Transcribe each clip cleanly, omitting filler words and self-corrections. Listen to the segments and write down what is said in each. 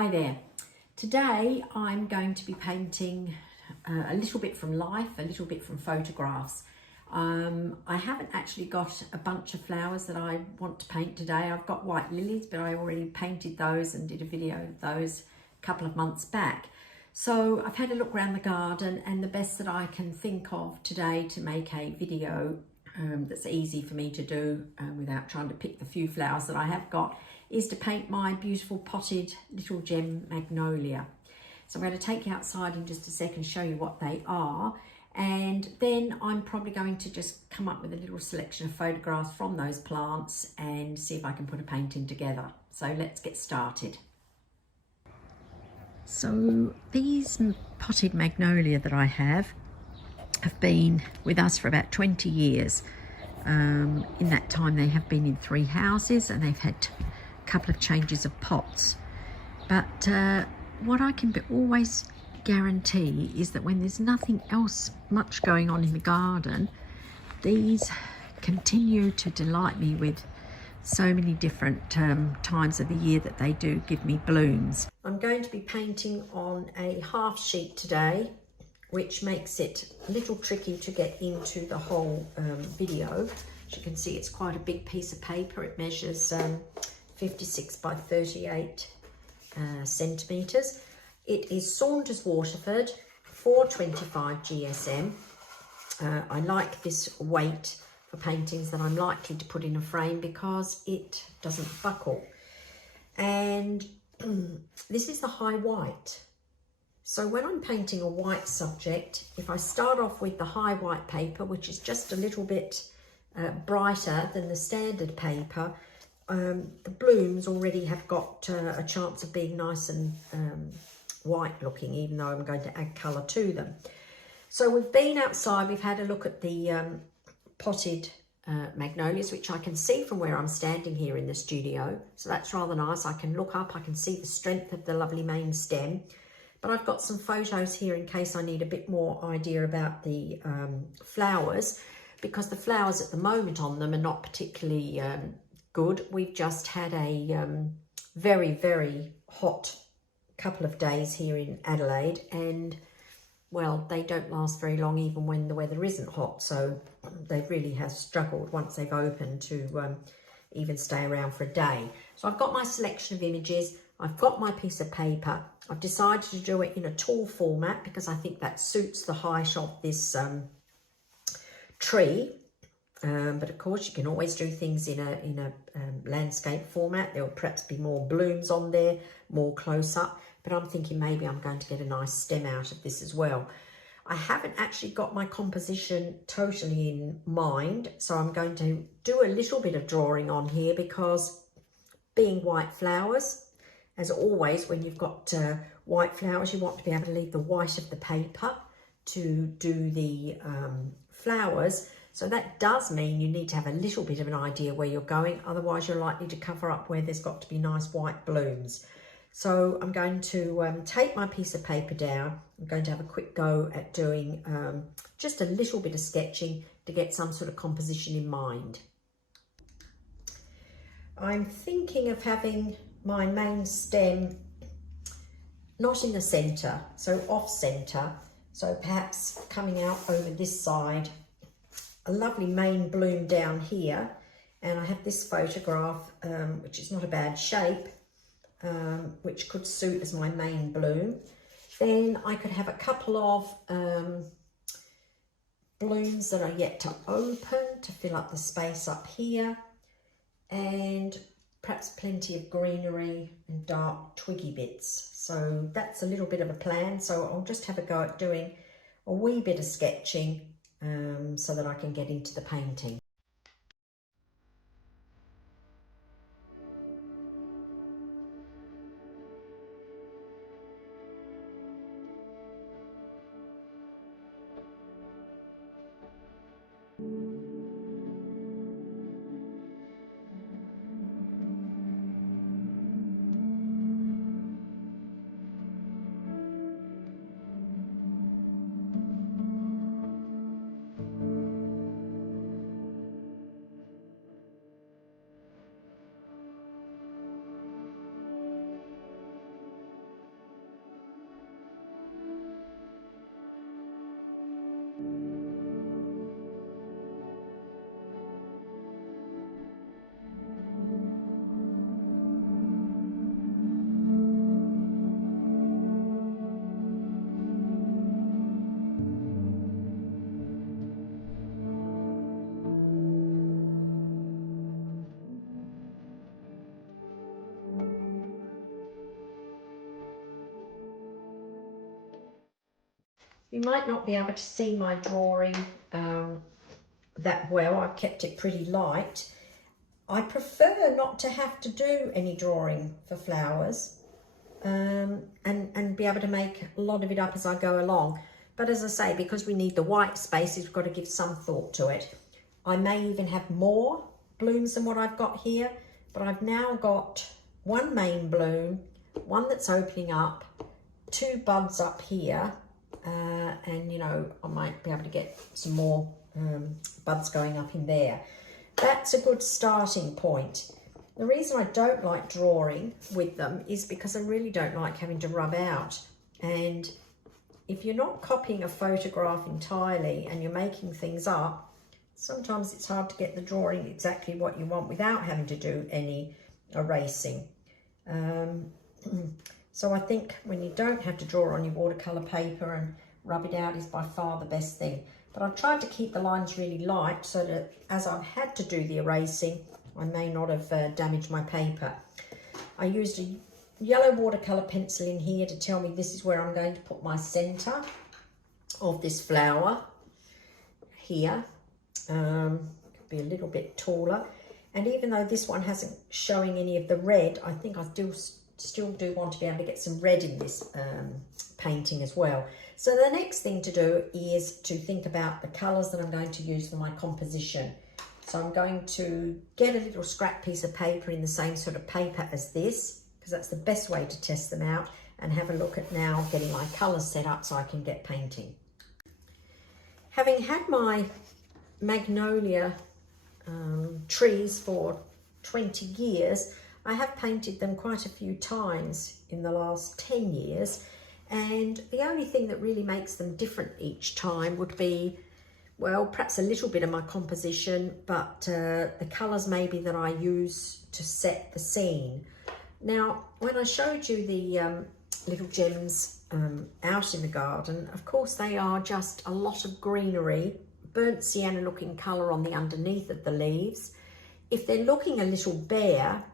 Hi there. Today I'm going to be painting a little bit from life, a little bit from photographs. I haven't actually got a bunch of flowers that I want to paint today. I've got white lilies, but I already painted those and did a video of those a couple of months back. So I've had a look around the garden, and the best that I can think of today to make a video that's easy for me to do without trying to pick the few flowers that I have got is to paint my beautiful potted Little Gem Magnolia. So I'm going to take you outside in just a second, show you what they are, and then I'm probably going to just come up with a little selection of photographs from those plants and see if I can put a painting together. So let's get started. So these potted magnolia that I have been with us for about 20 years. In that time they have been in 3 houses and they've had couple of changes of pots, but what I can always guarantee is that when there's nothing else much going on in the garden, these continue to delight me with so many different times of the year that they do give me blooms. I'm going to be painting on a half sheet today, which makes it a little tricky to get into the whole video. As you can see, it's quite a big piece of paper. It measures 56 by 38 centimetres. It is Saunders Waterford 425 GSM. I like this weight for paintings that I'm likely to put in a frame because it doesn't buckle. And this is the high white. So when I'm painting a white subject, if I start off with the high white paper, which is just a little bit brighter than the standard paper, the blooms already have got a chance of being nice and white looking, even though I'm going to add colour to them. So we've been outside, we've had a look at the potted magnolias, which I can see from where I'm standing here in the studio. So that's rather nice. I can look up, I can see the strength of the lovely main stem. But I've got some photos here in case I need a bit more idea about the flowers, because the flowers at the moment on them are not particularly good. We've just had a very, very hot couple of days here in Adelaide, and well, they don't last very long even when the weather isn't hot. So they really have struggled once they've opened to even stay around for a day. So I've got my selection of images. I've got my piece of paper. I've decided to do it in a tall format because I think that suits the height of this tree. But of course you can always do things in a landscape format. There will perhaps be more blooms on there, more close up, but I'm thinking maybe I'm going to get a nice stem out of this as well. I haven't actually got my composition totally in mind, so I'm going to do a little bit of drawing on here because being white flowers, as always, when you've got white flowers, you want to be able to leave the white of the paper to do the flowers. So that does mean you need to have a little bit of an idea where you're going. Otherwise, you're likely to cover up where there's got to be nice white blooms. So I'm going to take my piece of paper down. I'm going to have a quick go at doing just a little bit of sketching to get some sort of composition in mind. I'm thinking of having my main stem not in the centre, so off centre. So perhaps coming out over this side, a lovely main bloom down here, and I have this photograph which is not a bad shape, which could suit as my main bloom. Then I could have a couple of blooms that are yet to open to fill up the space up here, and perhaps plenty of greenery and dark twiggy bits. So that's a little bit of a plan. So I'll just have a go at doing a wee bit of sketching so that I can get into the painting. You might not be able to see my drawing that well. I've kept it pretty light. I prefer not to have to do any drawing for flowers and be able to make a lot of it up as I go along. But as I say, because we need the white spaces, we've got to give some thought to it. I may even have more blooms than what I've got here, but I've now got one main bloom, one that's opening up, two buds up here, and you know, I might be able to get some more buds going up in there. That's a good starting point. The reason I don't like drawing with them is because I really don't like having to rub out. And if you're not copying a photograph entirely and you're making things up, sometimes it's hard to get the drawing exactly what you want without having to do any erasing. So I think when you don't have to draw on your watercolour paper and rub it out is by far the best thing. But I've tried to keep the lines really light so that as I've had to do the erasing, I may not have damaged my paper. I used a yellow watercolour pencil in here to tell me this is where I'm going to put my centre of this flower here. Could be a little bit taller. And even though this one hasn't showing any of the red, I think I still do want to be able to get some red in this painting as well. So the next thing to do is to think about the colours that I'm going to use for my composition. So I'm going to get a little scrap piece of paper in the same sort of paper as this, because that's the best way to test them out, and have a look at now getting my colours set up so I can get painting. Having had my magnolia trees for 20 years, I have painted them quite a few times in the last 10 years, and the only thing that really makes them different each time would be, well, perhaps a little bit of my composition, but the colours maybe that I use to set the scene. Now, when I showed you the little gems out in the garden, of course they are just a lot of greenery, burnt sienna looking colour on the underneath of the leaves. If they're looking a little bare,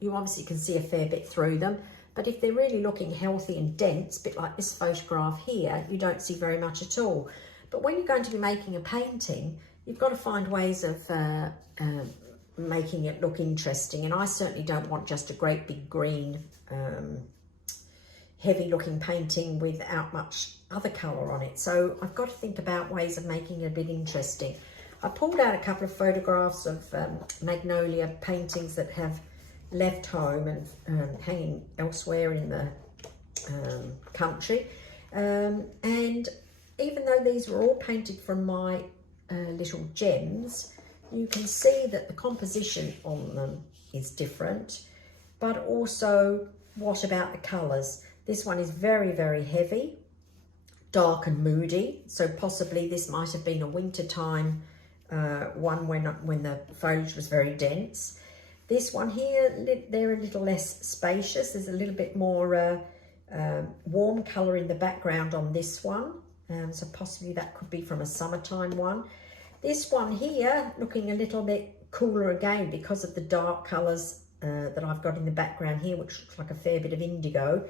you obviously can see a fair bit through them, but if they're really looking healthy and dense, a bit like this photograph here, you don't see very much at all. But when you're going to be making a painting, you've got to find ways of making it look interesting. And I certainly don't want just a great big green, heavy looking painting without much other colour on it. So I've got to think about ways of making it a bit interesting. I pulled out a couple of photographs of magnolia paintings that have left home and hanging elsewhere in the country. And even though these were all painted from my little gems, you can see that the composition on them is different, but also what about the colours? This one is very, very heavy, dark and moody, so possibly this might have been a wintertime one when the foliage was very dense. This one here, they're a little less spacious. There's a little bit more warm colour in the background on this one. So possibly that could be from a summertime one. This one here, looking a little bit cooler again because of the dark colours that I've got in the background here, which looks like a fair bit of indigo.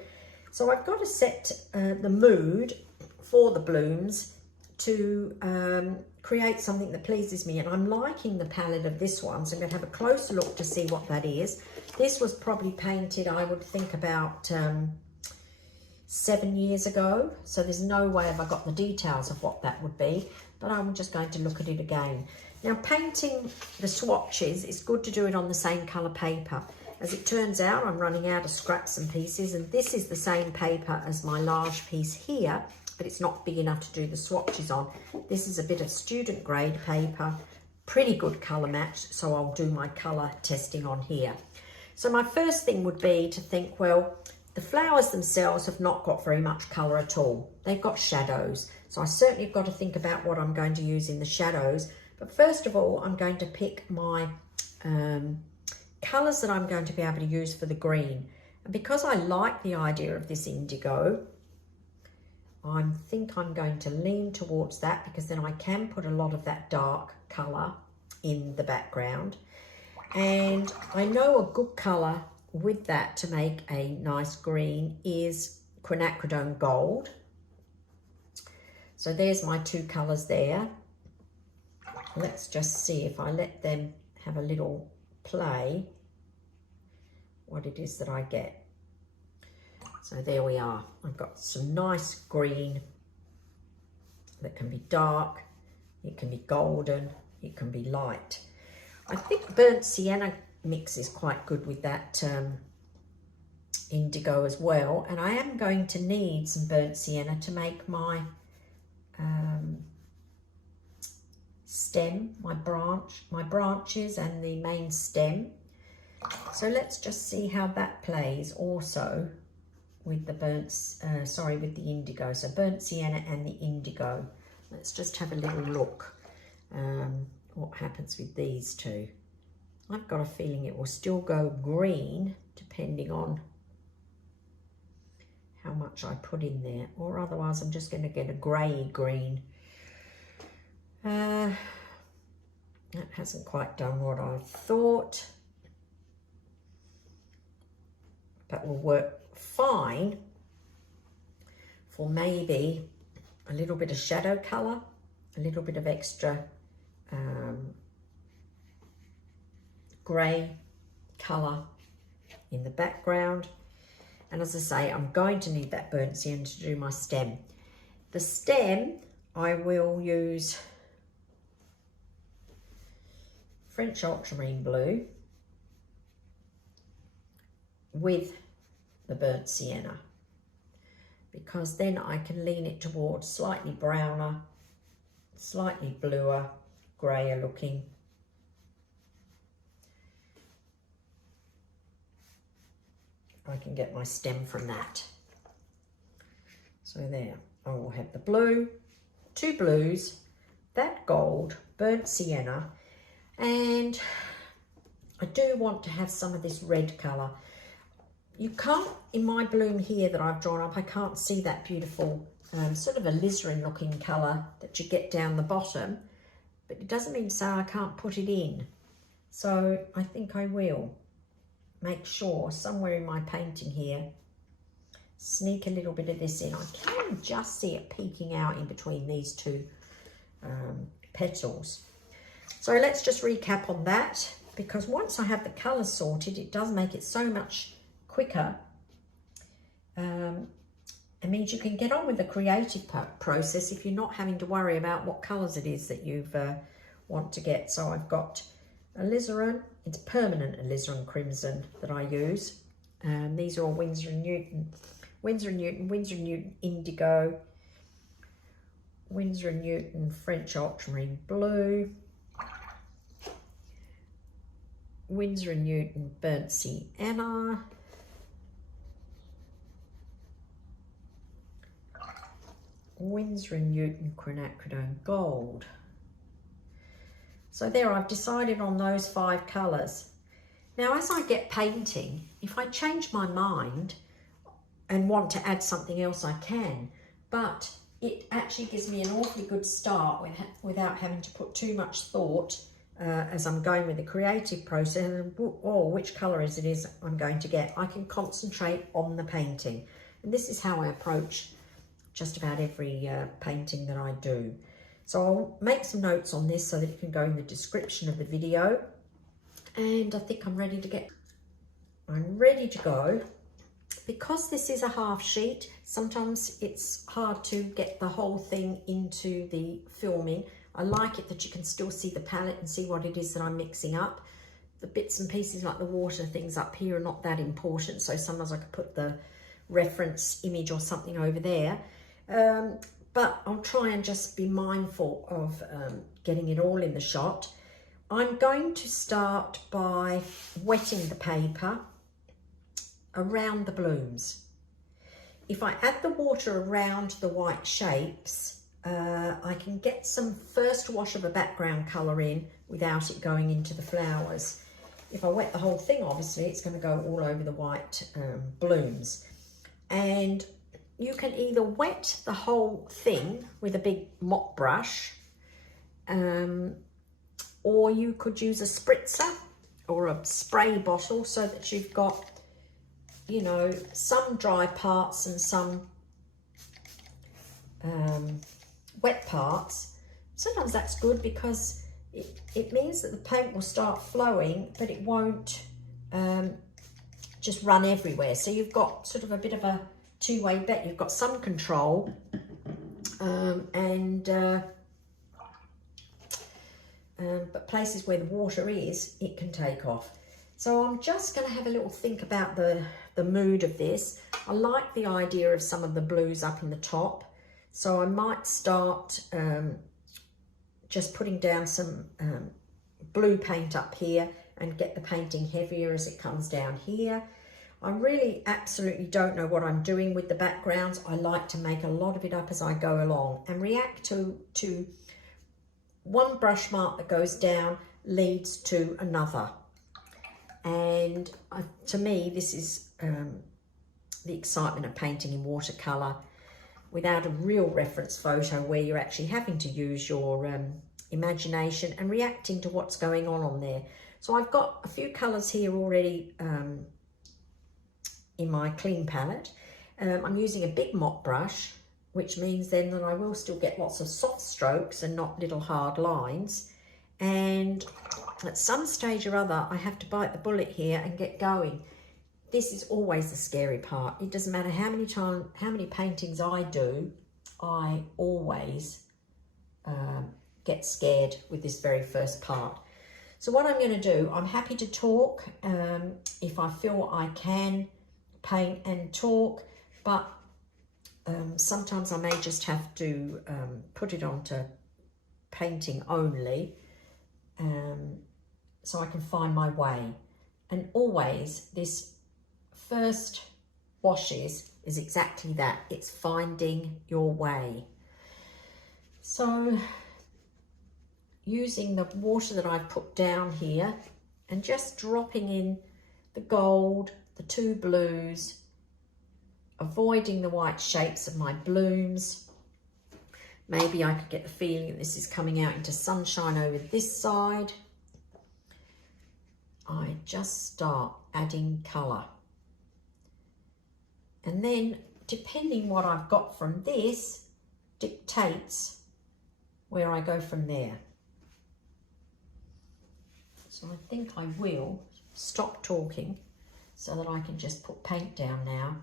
So I've got to set the mood for the blooms to create something that pleases me. And I'm liking the palette of this one, so I'm going to have a closer look to see what that is. This was probably painted, I would think, about 7 years ago, so there's no way have I got the details of what that would be, but I'm just going to look at it again. Now, painting the swatches, it's good to do it on the same colour paper. As it turns out, I'm running out of scraps and pieces, and this is the same paper as my large piece here, but it's not big enough to do the swatches on. This is a bit of student grade paper, pretty good colour match, so I'll do my colour testing on here. So my first thing would be to think, well, the flowers themselves have not got very much colour at all. They've got shadows. So I certainly have got to think about what I'm going to use in the shadows. But first of all, I'm going to pick my colours that I'm going to be able to use for the green. And because I like the idea of this indigo, I think I'm going to lean towards that, because then I can put a lot of that dark colour in the background. And I know a good colour with that to make a nice green is Quinacridone Gold. So there's my two colours there. Let's just see if I let them have a little play, what it is that I get. So there we are. I've got some nice green that can be dark, it can be golden, it can be light. I think burnt sienna mixes quite good with that indigo as well, and I am going to need some burnt sienna to make my stem, my branches and the main stem. So let's just see how that plays also with the with the indigo. So burnt sienna and the indigo. Let's just have a little look what happens with these two. I've got a feeling it will still go green depending on how much I put in there, or otherwise I'm just going to get a grey green. That hasn't quite done what I thought, but will work fine for maybe a little bit of shadow colour, a little bit of extra grey colour in the background. And as I say, I'm going to need that burnt sienna to do my stem. The stem, I will use French ultramarine blue with the burnt sienna, because then I can lean it towards slightly browner, slightly bluer, greyer looking. I can get my stem from that. So there, I will have the blue, two blues, that gold, burnt sienna, and I do want to have some of this red colour. You can't, in my bloom here that I've drawn up, I can't see that beautiful sort of alizarin looking colour that you get down the bottom, but it doesn't mean to say I can't put it in. So I think I will make sure somewhere in my painting here, sneak a little bit of this in. I can just see it peeking out in between these two petals. So let's just recap on that, because once I have the colours sorted, it does make it so much quicker. It means you can get on with the creative process if you're not having to worry about what colours it is that you want to get. So I've got alizarin, it's permanent alizarin crimson that I use. These are all Winsor & Newton, Winsor & Newton Indigo, Winsor & Newton French ultramarine blue, Winsor & Newton burnt sienna, Winsor & Newton Quinacridone gold. So there, I've decided on those 5 colours. Now, as I get painting, if I change my mind and want to add something else, I can. But it actually gives me an awfully good start without having to put too much thought as I'm going with the creative process, or which colour is I'm going to get. I can concentrate on the painting. And this is how I approach just about every painting that I do. So I'll make some notes on this so that it can go in the description of the video. And I think I'm ready to go. Because this is a half sheet, sometimes it's hard to get the whole thing into the filming. I like it that you can still see the palette and see what it is that I'm mixing up. The bits and pieces like the water things up here are not that important, so sometimes I could put the reference image or something over there. But I'll try and just be mindful of getting it all in the shot. I'm going to start by wetting the paper around the blooms. If I add the water around the white shapes, I can get some first wash of a background colour in without it going into the flowers. If I wet the whole thing, obviously, it's going to go all over the white blooms. And you can either wet the whole thing with a big mop brush, or you could use a spritzer or a spray bottle so that you've got, you know, some dry parts and some wet parts. Sometimes that's good because it means that the paint will start flowing, but it won't just run everywhere. So you've got sort of a bit of a two-way bet. You've got some control, but places where the water is, it can take off. So I'm just going to have a little think about the mood of this. I like the idea of some of the blues up in the top. So I might start just putting down some blue paint up here and get the painting heavier as it comes down here. I really absolutely don't know what I'm doing with the backgrounds. I like to make a lot of it up as I go along and react to one brush mark that goes down leads to another. And to me, this is the excitement of painting in watercolour without a real reference photo where you're actually having to use your imagination and reacting to what's going on there. So I've got a few colours here already in my clean palette. I'm using a big mop brush, which means then that I will still get lots of soft strokes and not little hard lines. And at some stage or other, I have to bite the bullet here and get going. This is always the scary part. It doesn't matter how many paintings I do, I always get scared with this very first part. So what I'm going to do, I'm happy to talk if I feel I can paint and talk, but sometimes I may just have to put it onto painting only so I can find my way. And always this first washes is exactly that. It's finding your way. So using the water that I've put down here and just dropping in the gold, the two blues, avoiding the white shapes of my blooms. Maybe I could get the feeling that this is coming out into sunshine over this side. I just start adding colour. And then, depending what I've got from this, dictates where I go from there. So I think I will stop talking so that I can just put paint down now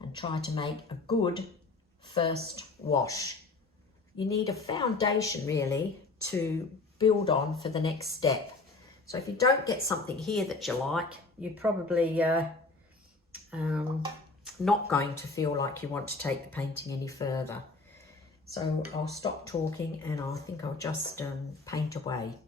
and try to make a good first wash. You need a foundation really to build on for the next step. So if you don't get something here that you like, you're probably not going to feel like you want to take the painting any further. So I'll stop talking and I think I'll just paint away.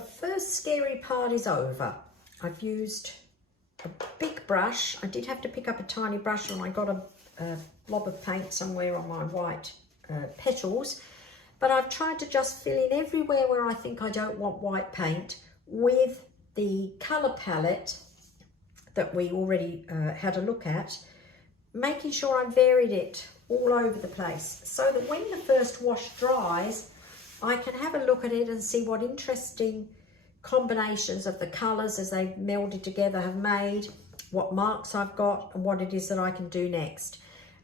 the first scary part is over. I've used a big brush. I did have to pick up a tiny brush when I got a blob of paint somewhere on my white petals, but I've tried to just fill in everywhere where I think I don't want white paint with the colour palette that we already had a look at, making sure I varied it all over the place so that when the first wash dries, I can have a look at it and see what interesting combinations of the colours as they've melded together have made, what marks I've got, and what it is that I can do next.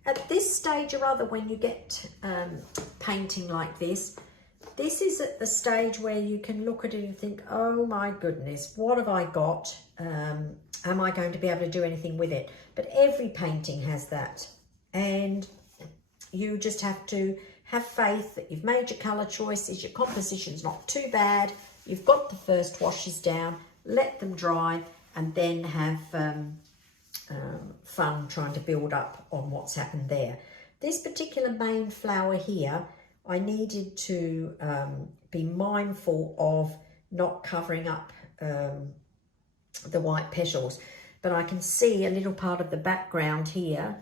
At this stage or other, when you get painting like this is at the stage where you can look at it and think, oh my goodness, what have I got? Am I going to be able to do anything with it? But every painting has that. And you just have to have faith that you've made your colour choices, your composition's not too bad, you've got the first washes down, let them dry, and then have fun trying to build up on what's happened there. This particular main flower here, I needed to be mindful of not covering up the white petals, but I can see a little part of the background here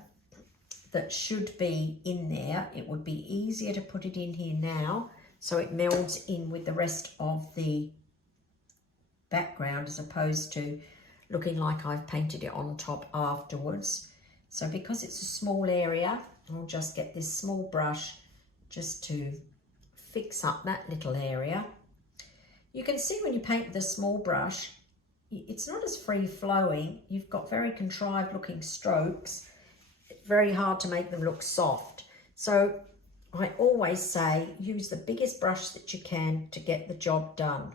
that should be in there. It would be easier to put it in here now so it melds in with the rest of the background as opposed to looking like I've painted it on top afterwards. So because it's a small area, I'll just get this small brush just to fix up that little area. You can see when you paint with a small brush, it's not as free flowing. You've got very contrived looking strokes. It's very hard to make them look soft. So I always say use the biggest brush that you can to get the job done.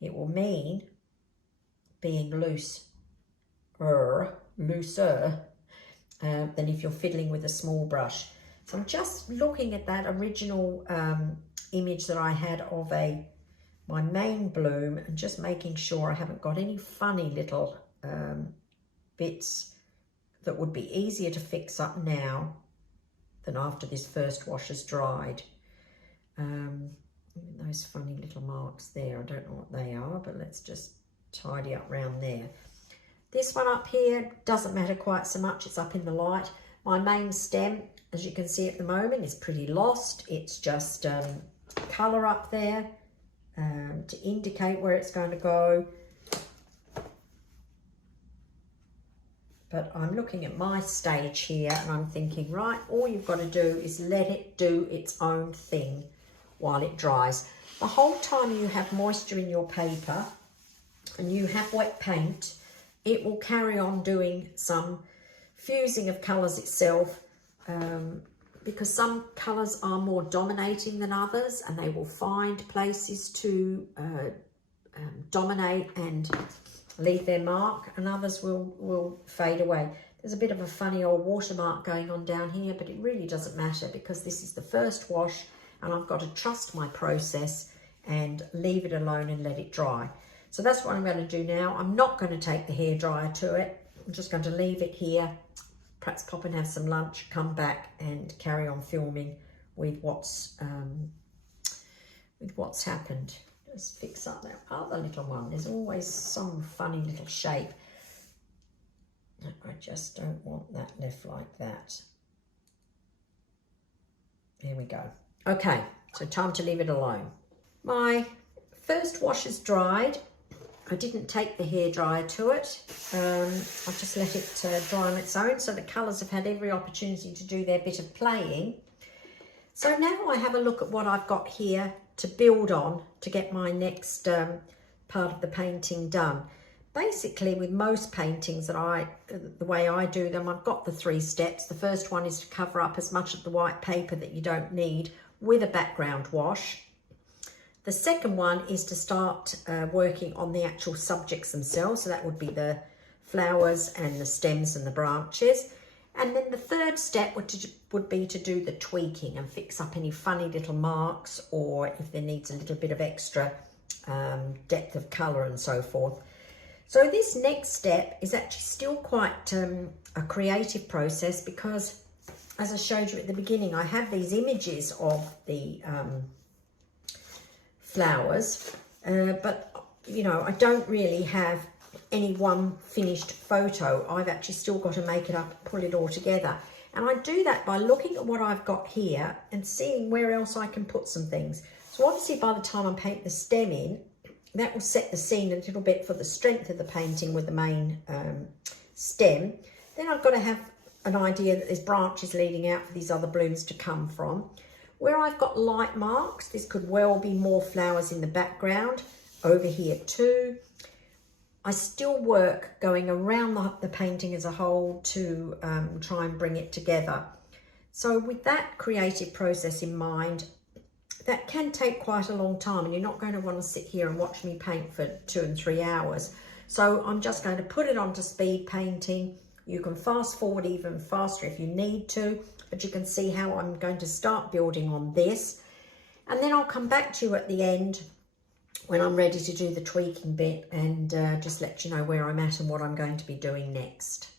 It will mean being looser than if you're fiddling with a small brush. So I'm just looking at that original image that I had of my main bloom and just making sure I haven't got any funny little bits that would be easier to fix up now than after this first wash has dried. Those funny little marks there, I don't know what they are, but let's just tidy up around there. This one up here doesn't matter quite so much, it's up in the light. My main stem, as you can see at the moment, is pretty lost. It's just colour up there to indicate where it's going to go. But I'm looking at my stage here and I'm thinking, right, all you've got to do is let it do its own thing while it dries. The whole time you have moisture in your paper and you have wet paint, it will carry on doing some fusing of colours itself because some colours are more dominating than others and they will find places to dominate and leave their mark, and others will fade away. There's a bit of a funny old watermark going on down here, but it really doesn't matter because this is the first wash and I've got to trust my process and leave it alone and let it dry. So that's what I'm going to do now. I'm not going to take the hairdryer to it. I'm just going to leave it here, perhaps pop and have some lunch, come back and carry on filming with what's happened. Let's fix up that other little one. There's always some funny little shape. I just don't want that left like that. There we go. Okay, so time to leave it alone. My first wash is dried. I didn't take the hairdryer to it. I just let it dry on its own, so the colours have had every opportunity to do their bit of playing. So now I have a look at what I've got here to build on to get my next part of the painting done. Basically, with most paintings that the way I do them, I've got the 3 steps. The first one is to cover up as much of the white paper that you don't need with a background wash. The second one is to start working on the actual subjects themselves. So that would be the flowers and the stems and the branches. And then the third step would be to do the tweaking and fix up any funny little marks, or if there needs a little bit of extra depth of colour and so forth. So this next step is actually still quite a creative process because, as I showed you at the beginning, I have these images of the flowers, but you know, I don't really have any one finished photo. I've actually still got to make it up and pull it all together. And I do that by looking at what I've got here and seeing where else I can put some things. So obviously by the time I paint the stem in, that will set the scene a little bit for the strength of the painting with the main stem. Then I've got to have an idea that there's branches leading out for these other blooms to come from. Where I've got light marks, this could well be more flowers in the background. Over here too. I still work going around the painting as a whole to try and bring it together. So with that creative process in mind, that can take quite a long time, and you're not going to want to sit here and watch me paint for 2 and 3 hours. So I'm just going to put it onto speed painting. You can fast forward even faster if you need to, but you can see how I'm going to start building on this. And then I'll come back to you at the end when I'm ready to do the tweaking bit and just let you know where I'm at and what I'm going to be doing next.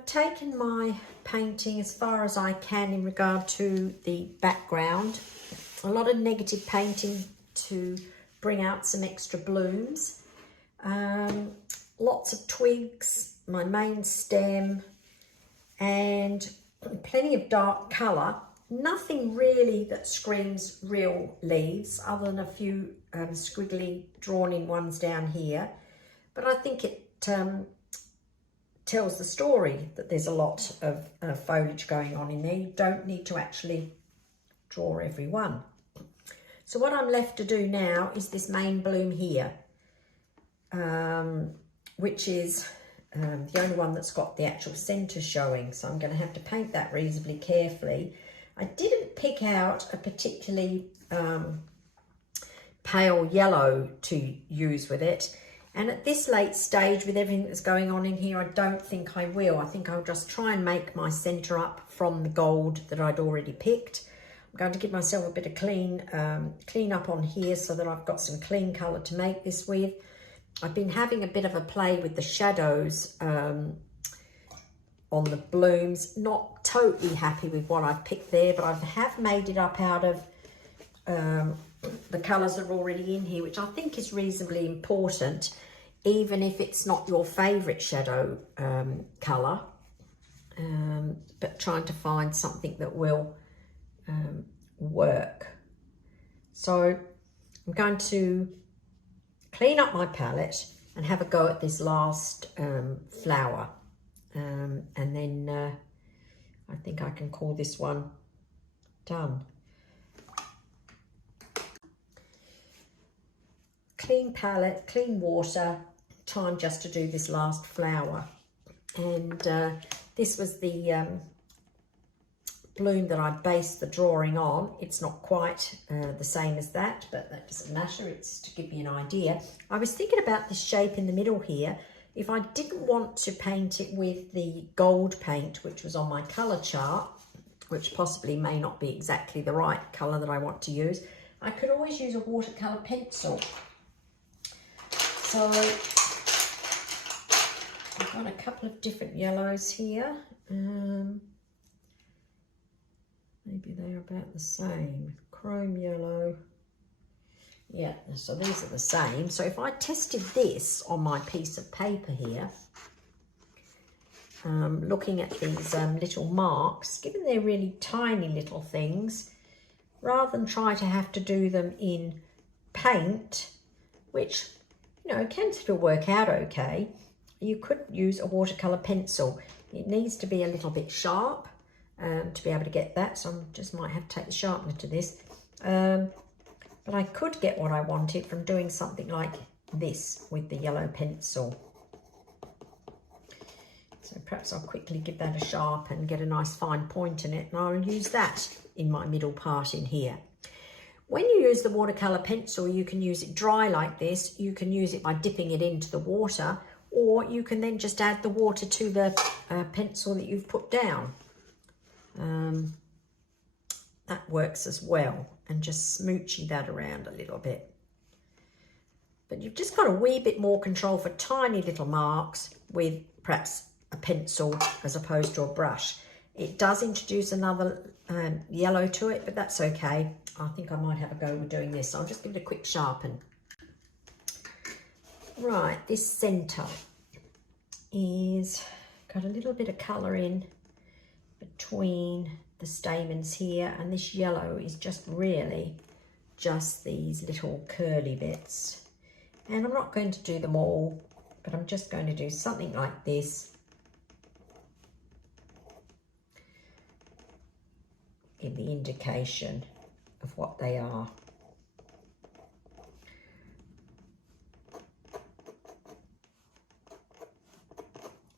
I've taken my painting as far as I can in regard to the background. A lot of negative painting to bring out some extra blooms. Lots of twigs, my main stem, and plenty of dark colour. Nothing really that screams real leaves, other than a few squiggly drawn in ones down here. But I think it tells the story that there's a lot of foliage going on in there. You don't need to actually draw every one. So what I'm left to do now is this main bloom here, which is the only one that's got the actual centre showing. So I'm going to have to paint that reasonably carefully. I didn't pick out a particularly pale yellow to use with it. And at this late stage, with everything that's going on in here, I don't think I will. I think I'll just try and make my centre up from the gold that I'd already picked. I'm going to give myself a bit of clean up on here so that I've got some clean colour to make this with. I've been having a bit of a play with the shadows on the blooms. Not totally happy with what I've picked there, but I have made it up out of the colours that are already in here, which I think is reasonably important, even if it's not your favourite shadow colour, but trying to find something that will work. So I'm going to clean up my palette and have a go at this last flower, and then I think I can call this one done. Clean palette, clean water, time just to do this last flower. And this was the bloom that I based the drawing on. It's not quite the same as that, but that doesn't matter. It's to give you an idea. I was thinking about this shape in the middle here. If I didn't want to paint it with the gold paint, which was on my colour chart, which possibly may not be exactly the right colour that I want to use, I could always use a watercolour pencil. So I've got a couple of different yellows here. Maybe they're about the same. Chrome yellow. Yeah, so these are the same. So if I tested this on my piece of paper here, looking at these little marks, given they're really tiny little things, rather than try to have to do them in paint, which, you know, can still work out okay, you could use a watercolour pencil. It needs to be a little bit sharp to be able to get that, so I just might have to take the sharpener to this. But I could get what I wanted from doing something like this with the yellow pencil. So perhaps I'll quickly give that a sharp and get a nice fine point in it, and I'll use that in my middle part in here. When you use the watercolour pencil, you can use it dry like this. You can use it by dipping it into the water, or you can then just add the water to the pencil that you've put down. That works as well, and just smoochy that around a little bit. But you've just got a wee bit more control for tiny little marks with perhaps a pencil as opposed to a brush. It does introduce another yellow to it, but that's okay. I think I might have a go with doing this. I'll just give it a quick sharpen. Right, this centre is got a little bit of colour in between the stamens here, and this yellow is just really just these little curly bits. And I'm not going to do them all, but I'm just going to do something like this. Give the indication of what they are.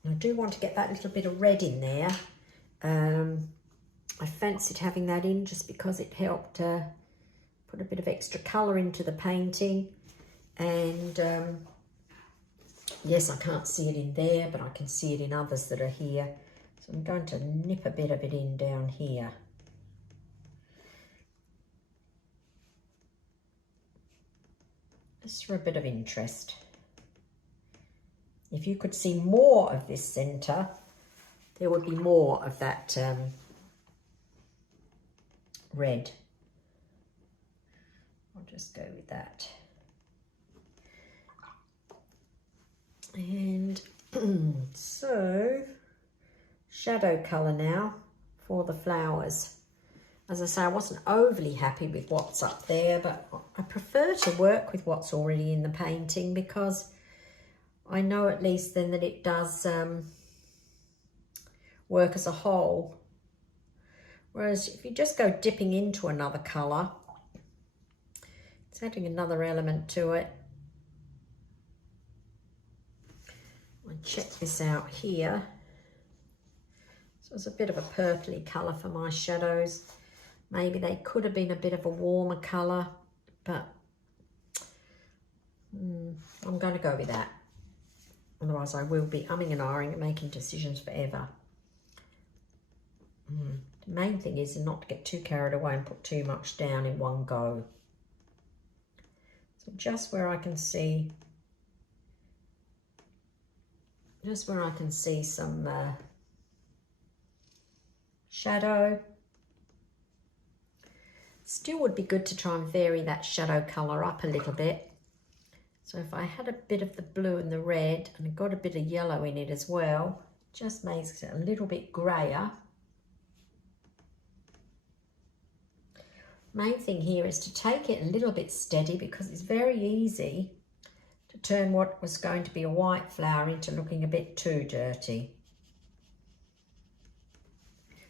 I do want to get that little bit of red in there. I fancied having that in just because it helped put a bit of extra colour into the painting. And yes, I can't see it in there, but I can see it in others that are here. So I'm going to nip a bit of it in down here. Just for a bit of interest. If you could see more of this centre, there would be more of that red. I'll just go with that. And so, shadow colour now for the flowers. As I say, I wasn't overly happy with what's up there, but I prefer to work with what's already in the painting because I know at least then that it does work as a whole. Whereas if you just go dipping into another colour, it's adding another element to it. I'll check this out here. So it's a bit of a purpley colour for my shadows. Maybe they could have been a bit of a warmer colour, but I'm going to go with that. Otherwise I will be umming and ahhing and making decisions forever. The main thing is not to get too carried away and put too much down in one go. So just where I can see some shadow. Still would be good to try and vary that shadow colour up a little bit. So if I had a bit of the blue and the red and I got a bit of yellow in it as well, just makes it a little bit greyer. Main thing here is to take it a little bit steady because it's very easy to turn what was going to be a white flower into looking a bit too dirty.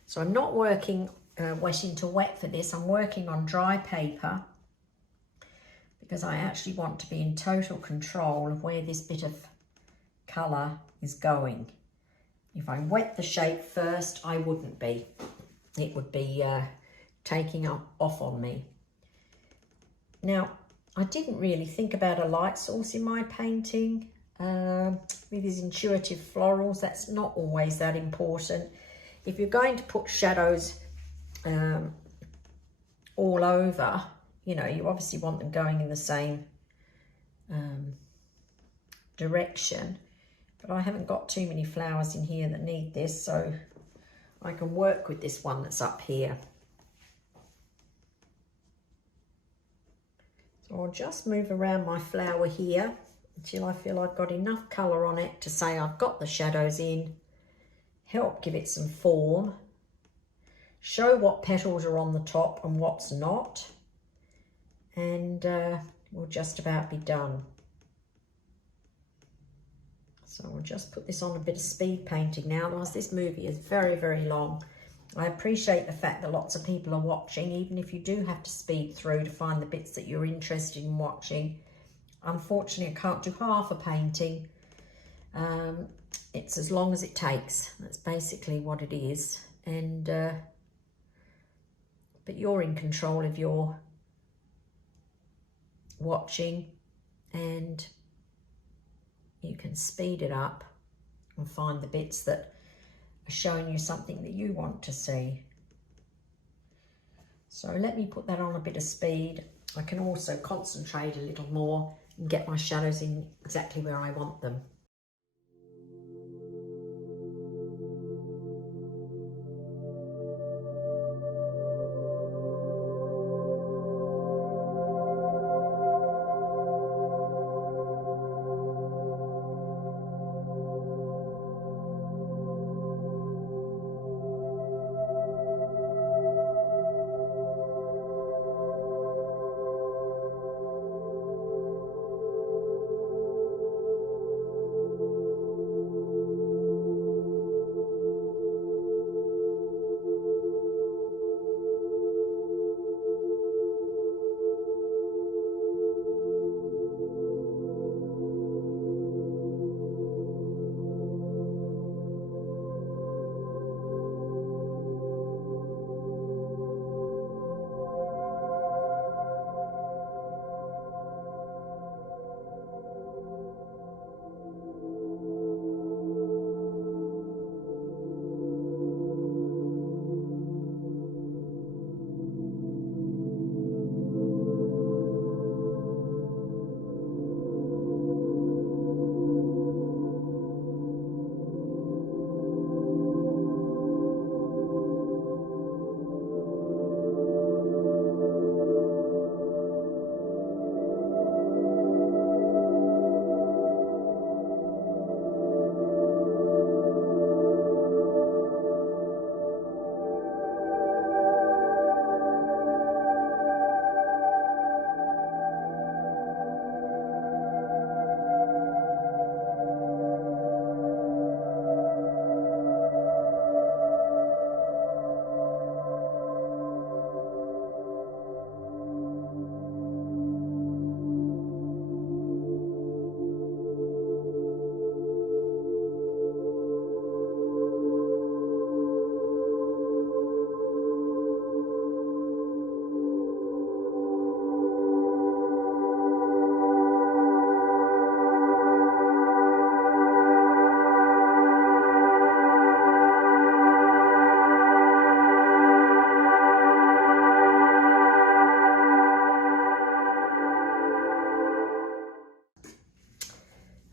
So I'm not working wet into wet for this. I'm working on dry paper because I actually want to be in total control of where this bit of colour is going. If I wet the shape first, I wouldn't be. It would be taking off on me. Now, I didn't really think about a light source in my painting. With these intuitive florals, that's not always that important. If you're going to put shadows all over, you know, you obviously want them going in the same direction. But I haven't got too many flowers in here that need this, so I can work with this one that's up here. So I'll just move around my flower here until I feel I've got enough colour on it to say I've got the shadows in, help give it some form, show what petals are on the top and what's not, and we'll just about be done. So I'll just put this on a bit of speed painting now, otherwise this movie is very, very long. I appreciate the fact that lots of people are watching, even if you do have to speed through to find the bits that you're interested in watching. Unfortunately, I can't do half a painting. It's as long as it takes. That's basically what it is. And but you're in control of your watching, and you can speed it up and find the bits that are showing you something that you want to see. So let me put that on a bit of speed. I can also concentrate a little more and get my shadows in exactly where I want them.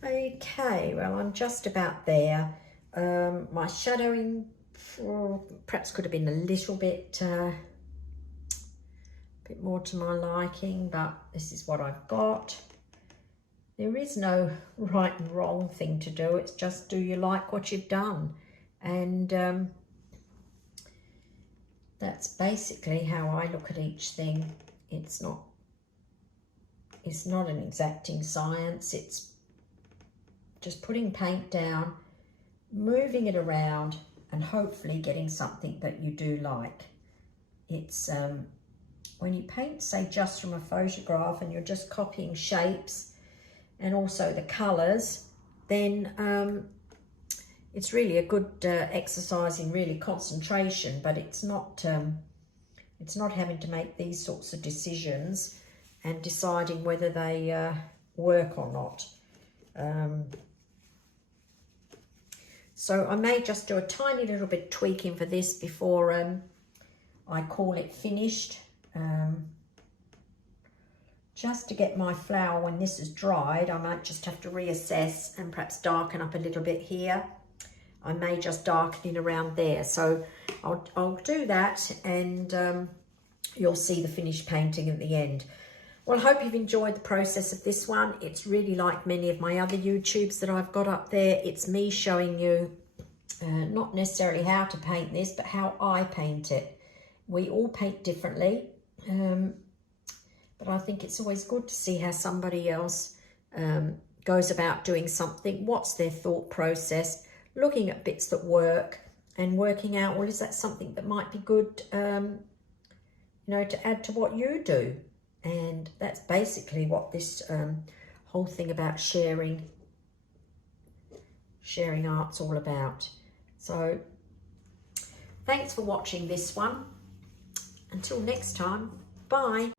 Okay, well, I'm just about there. My shadowing perhaps could have been a little bit more to my liking, but this is what I've got. There is no right and wrong thing to do. It's just, do you like what you've done? And that's basically how I look at each thing. It's not an exacting science. It's just putting paint down, moving it around, and hopefully getting something that you do like. It's when you paint, say, just from a photograph and you're just copying shapes and also the colours, then it's really a good exercise in really concentration, but it's not having to make these sorts of decisions and deciding whether they work or not. So I may just do a tiny little bit of tweaking for this before I call it finished. Just to get my flower, when this is dried, I might just have to reassess and perhaps darken up a little bit here. I may just darken it around there. So I'll do that, and you'll see the finished painting at the end. Well, I hope you've enjoyed the process of this one. It's really like many of my other YouTubes that I've got up there. It's me showing you not necessarily how to paint this, but how I paint it. We all paint differently. But I think it's always good to see how somebody else goes about doing something. What's their thought process? Looking at bits that work and working out, well, is that something that might be good, you know, to add to what you do? And that's basically what this whole thing about sharing art's all about. So thanks for watching this one. Until next time, bye.